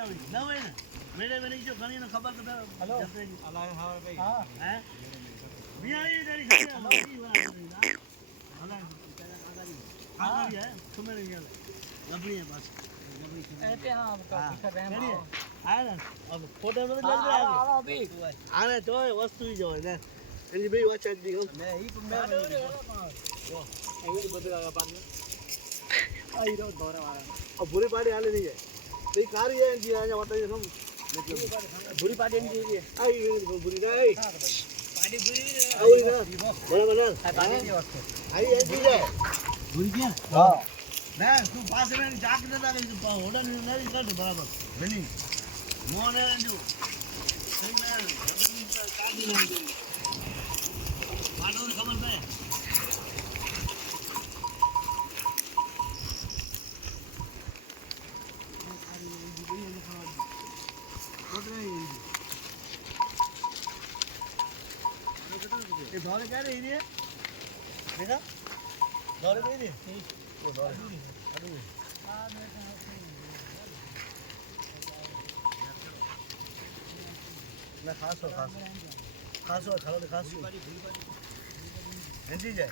ના હોય ને મેરે મેરે જો ઘણી ને ખબર કે હેલો અલા હા ભાઈ હા હે મિયાળી તારી ઘણી લવતી વાત અલા આગારી હે તમે નહીં આલે લબડી હે બસ લબડી એ હા ભીખા બહેન આયા ને अब ફોટો નો લઈ લે આવો બી આને તોય વસ્તુ જ હોય ને એની બે વાત જ દી મે ઈ મે જો એ બધું પાડ આઈ રો દોરા વાળા ભૂરી પાડી હાલે નહીં જાય બે કાર્ય છે જે આયા વટાઈ સમ ભૂરી પાડી ની જે આઈ ભૂરી નહીં પાડી ભૂરી આઈ ના બરાબર ના પાડી ની વસ્તુ આઈ એ દી જાય ભૂરી કે હા ના તું પાસે મે જાક ન દાલે તું ઓડા ની નહીં કર બરાબર બની મોને જો સહી મે જમીન કાઢી નાખી પાડો ખબર છે ये दौरे क्या रही है देखा दौरे दे दे वो दौरे अरे ना खास हो खा लो खास हो जी जाए